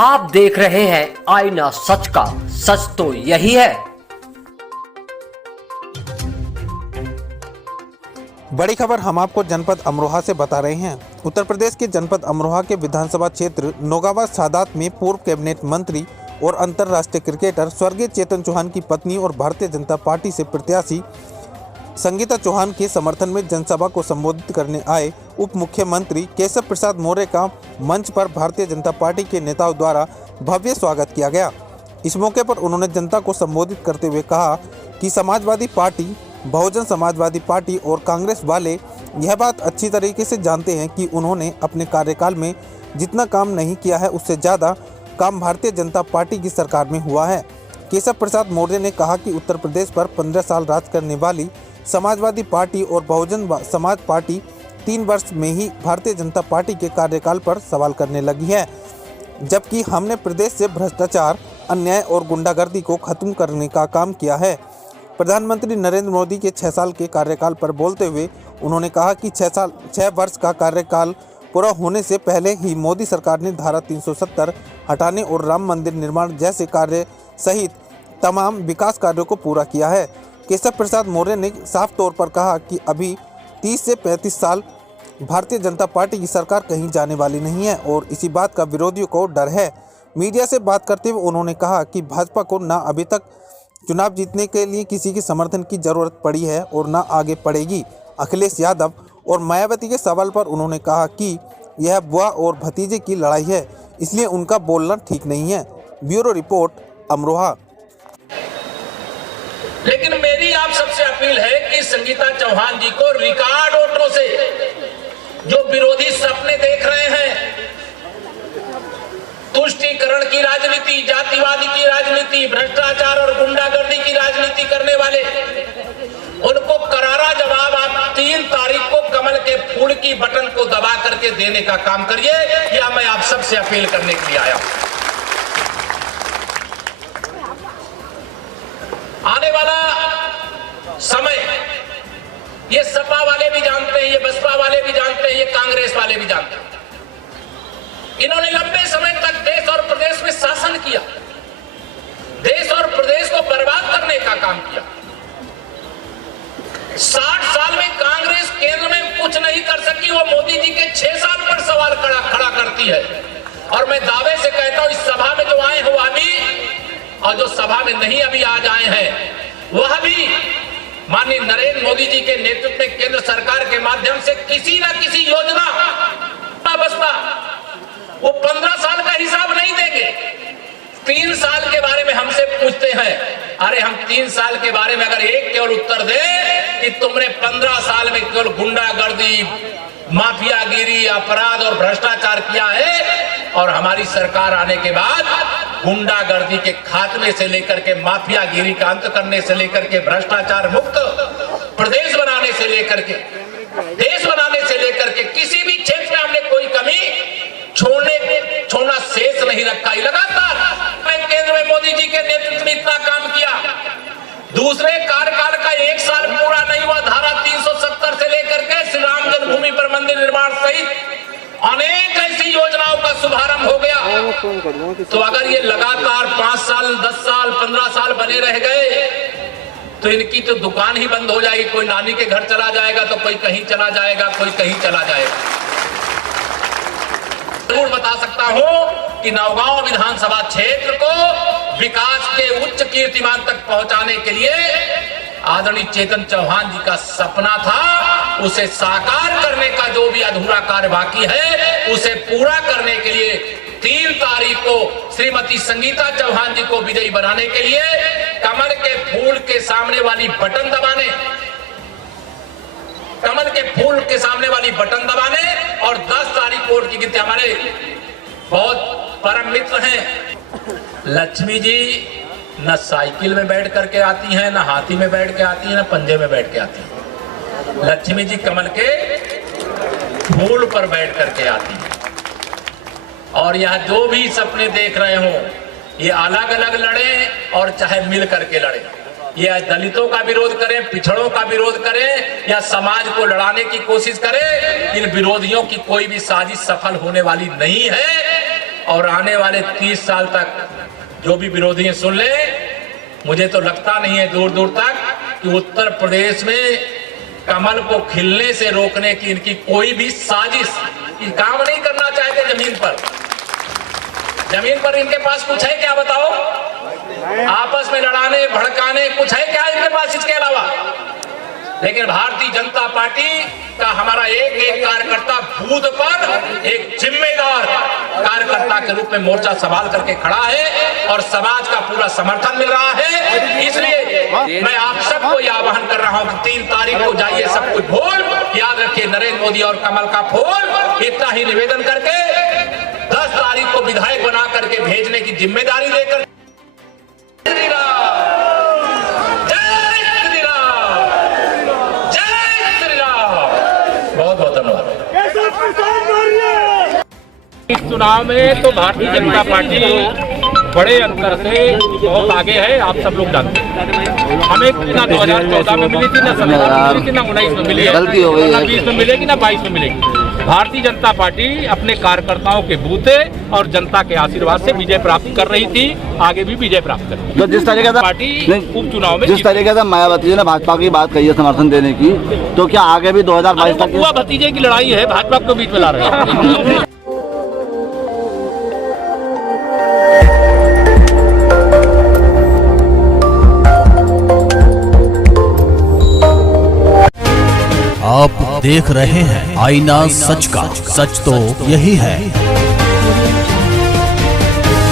आप देख रहे हैं आईना सच का, सच तो यही है। बड़ी खबर हम आपको जनपद अमरोहा से बता रहे हैं। उत्तर प्रदेश के जनपद अमरोहा के विधानसभा क्षेत्र नौगावा सादात में पूर्व कैबिनेट मंत्री और अंतर्राष्ट्रीय क्रिकेटर स्वर्गीय चेतन चौहान की पत्नी और भारतीय जनता पार्टी से प्रत्याशी संगीता चौहान के समर्थन में जनसभा को संबोधित करने आए उप मुख्यमंत्री केशव प्रसाद मौर्य का मंच पर भारतीय जनता पार्टी के नेताओं द्वारा भव्य स्वागत किया गया। इस मौके पर उन्होंने जनता को संबोधित करते हुए कहा कि समाजवादी पार्टी, बहुजन समाजवादी पार्टी और कांग्रेस वाले यह बात अच्छी तरीके से जानते हैं कि उन्होंने अपने कार्यकाल में जितना काम नहीं किया है उससे ज़्यादा काम भारतीय जनता पार्टी की सरकार में हुआ है। केशव प्रसाद मौर्य ने कहा कि उत्तर प्रदेश पर 15 साल राज करने वाली समाजवादी पार्टी और बहुजन समाज पार्टी 3 वर्ष में ही भारतीय जनता पार्टी के कार्यकाल पर सवाल करने लगी है, जबकि हमने प्रदेश से भ्रष्टाचार, अन्याय और गुंडागर्दी को खत्म करने का काम किया है। प्रधानमंत्री नरेंद्र मोदी के 6 साल के कार्यकाल पर बोलते हुए उन्होंने कहा कि 6 वर्ष का कार्यकाल पूरा होने से पहले ही मोदी सरकार ने धारा 370 हटाने और राम मंदिर निर्माण जैसे कार्य सहित तमाम विकास कार्यों को पूरा किया है। केशव प्रसाद मौर्य ने साफ तौर पर कहा कि अभी 30 से 35 साल भारतीय जनता पार्टी की सरकार कहीं जाने वाली नहीं है और इसी बात का विरोधियों को डर है। मीडिया से बात करते हुए उन्होंने कहा कि भाजपा को ना अभी तक चुनाव जीतने के लिए किसी के समर्थन की जरूरत पड़ी है और ना आगे पड़ेगी। अखिलेश यादव और मायावती के सवाल पर उन्होंने कहा कि यह बुआ और भतीजे की लड़ाई है, इसलिए उनका बोलना ठीक नहीं है। Bureau report, Amroha. लेकिन मेरी आप सबसे अपील है कि संगीता चौहान जी को रिकॉर्ड वोटों से जो विरोधी सपने देख रहे हैं, तुष्टीकरण की राजनीति, जातिवादी की राजनीति, भ्रष्टाचार और गुंडागर्दी की राजनीति करने वाले, उनको करारा जवाब आप 3 तारीख को कमल के फूल की बटन को दबा करके देने का काम करिए। या मैं आप सबसे अपील करने के लिए आया हूं। आने वाला समय ये सपा वाले भी जानते हैं, ये बसपा वाले भी जानते हैं, ये कांग्रेस वाले भी जानते हैं। इन्होंने लंबे समय तक देश और प्रदेश में शासन किया, देश और प्रदेश को बर्बाद करने का काम किया। 60 साल में कांग्रेस केंद्र में कुछ नहीं कर सकी, वो मोदी जी के 6 साल पर सवाल खड़ा करती है। और मैं दावे से कहता हूं, इस सभा में जो आए हो अभी और जो सभा में नहीं अभी आज आए हैं, वह भी माननीय नरेंद्र मोदी जी के नेतृत्व में केंद्र सरकार के माध्यम से किसी न किसी योजना, बसपा वो 15 साल का हिसाब नहीं देंगे। 3 साल के बारे में हमसे पूछते हैं। अरे हम 3 साल के बारे में अगर एक केवल उत्तर दे कि तुमने 15 साल में केवल गुंडागर्दी, माफियागिरी, अपराध और भ्रष्टाचार किया है, और हमारी सरकार आने के बाद गुंडागर्दी के खात्मे से लेकर के माफियागिरी का अंत करने से लेकर के भ्रष्टाचार मुक्त प्रदेश बनाने से लेकर के देश बनाने से लेकर के किसी भी क्षेत्र में हमने कोई कमी छोड़ना शेष नहीं रखा। लगातार केंद्र में मोदी जी के नेतृत्व में इतना काम किया। दूसरे कार्यकाल का 1 साल पूरा नहीं हुआ, धारा 370 से लेकर के श्री राम जन्मभूमि पर मंदिर निर्माण सहित अनेक ऐसी योजनाओं का शुभारंभ हो गया। तो अगर ये लगातार 5 साल, 10 साल, 15 साल बने रह गए तो इनकी तो दुकान ही बंद हो जाएगी। कोई नानी के घर चला जाएगा तो कोई कहीं चला जाएगा, कोई कहीं चला जाएगा। जरूर बता सकता हूं कि नौगांव विधानसभा क्षेत्र को विकास के उच्च कीर्तिमान तक पहुंचाने के लिए आदरणीय चेतन चौहान जी का सपना था। उसे साकार करने का जो भी अधूरा कार्य बाकी है, उसे पूरा करने के लिए 3 तारीख को श्रीमती संगीता चौहान जी को विजयी बनाने के लिए कमल के फूल के सामने वाली बटन दबाने, कमल के फूल के सामने वाली बटन दबाने और 10 तारीख को वोट की गिनती। हमारे बहुत परम मित्र हैं लक्ष्मी जी, न साइकिल में बैठ करके आती हैं, न हाथी में बैठ के आती हैं, न पंजे में बैठ के आती हैं। लक्ष्मी जी कमल के फूल पर बैठ करके आती हैं। और यह जो भी सपने देख रहे हो, ये अलग अलग लड़े और चाहे मिल करके लड़े, ये दलितों का विरोध करें, पिछड़ों का विरोध करें या समाज को लड़ाने की कोशिश करें, इन विरोधियों की कोई भी साजिश सफल होने वाली नहीं है। और आने वाले 30 साल तक जो भी विरोधी हैं सुन ले, मुझे तो लगता नहीं है दूर दूर तक कि उत्तर प्रदेश में कमल को खिलने से रोकने की इनकी कोई भी साजिश, ये काम नहीं करना चाहते। जमीन पर इनके पास कुछ है क्या बताओ? आपस में लड़ाने भड़काने कुछ है क्या इनके पास इसके अलावा? लेकिन भारतीय जनता पार्टी का हमारा एक एक कार्यकर्ता बूथ पर एक जिम्मेदार कार्यकर्ता के रूप में मोर्चा संभाल करके खड़ा है और समाज का पूरा समर्थन मिल रहा है। इसलिए मैं आप सबको यह आह्वान कर रहा हूं कि 3 तारीख को जाइए, सब कुछ भूल याद रखिए नरेंद्र मोदी और कमल का फूल। इतना ही निवेदन करके 10 तारीख को विधायक बना करके भेजने की जिम्मेदारी देकर इस चुनाव में तो भारतीय जनता पार्टी बड़े अंतर से बहुत आगे है, आप सब लोग जानते हैं। हमें ना 2014 में मिली थी, ना 17 में मिली थी, ना 19 में मिली है, ना 20 में मिलेगी, ना 22 में मिलेगी। भारतीय जनता पार्टी अपने कार्यकर्ताओं के बूते और जनता के आशीर्वाद से विजय प्राप्त कर रही थी, आगे भी विजय प्राप्त करेगी। तो जिस तरीके से पार्टी उपचुनाव में जिस तरीके से मायावती जी ने भाजपा की बात कही है समर्थन देने की, तो क्या आगे भी 2022 तक बुआ भतीजे की लड़ाई है, भाजपा को बीच में ला रहे हैं। आप देख रहे हैं आईना सच का, सच तो यही है।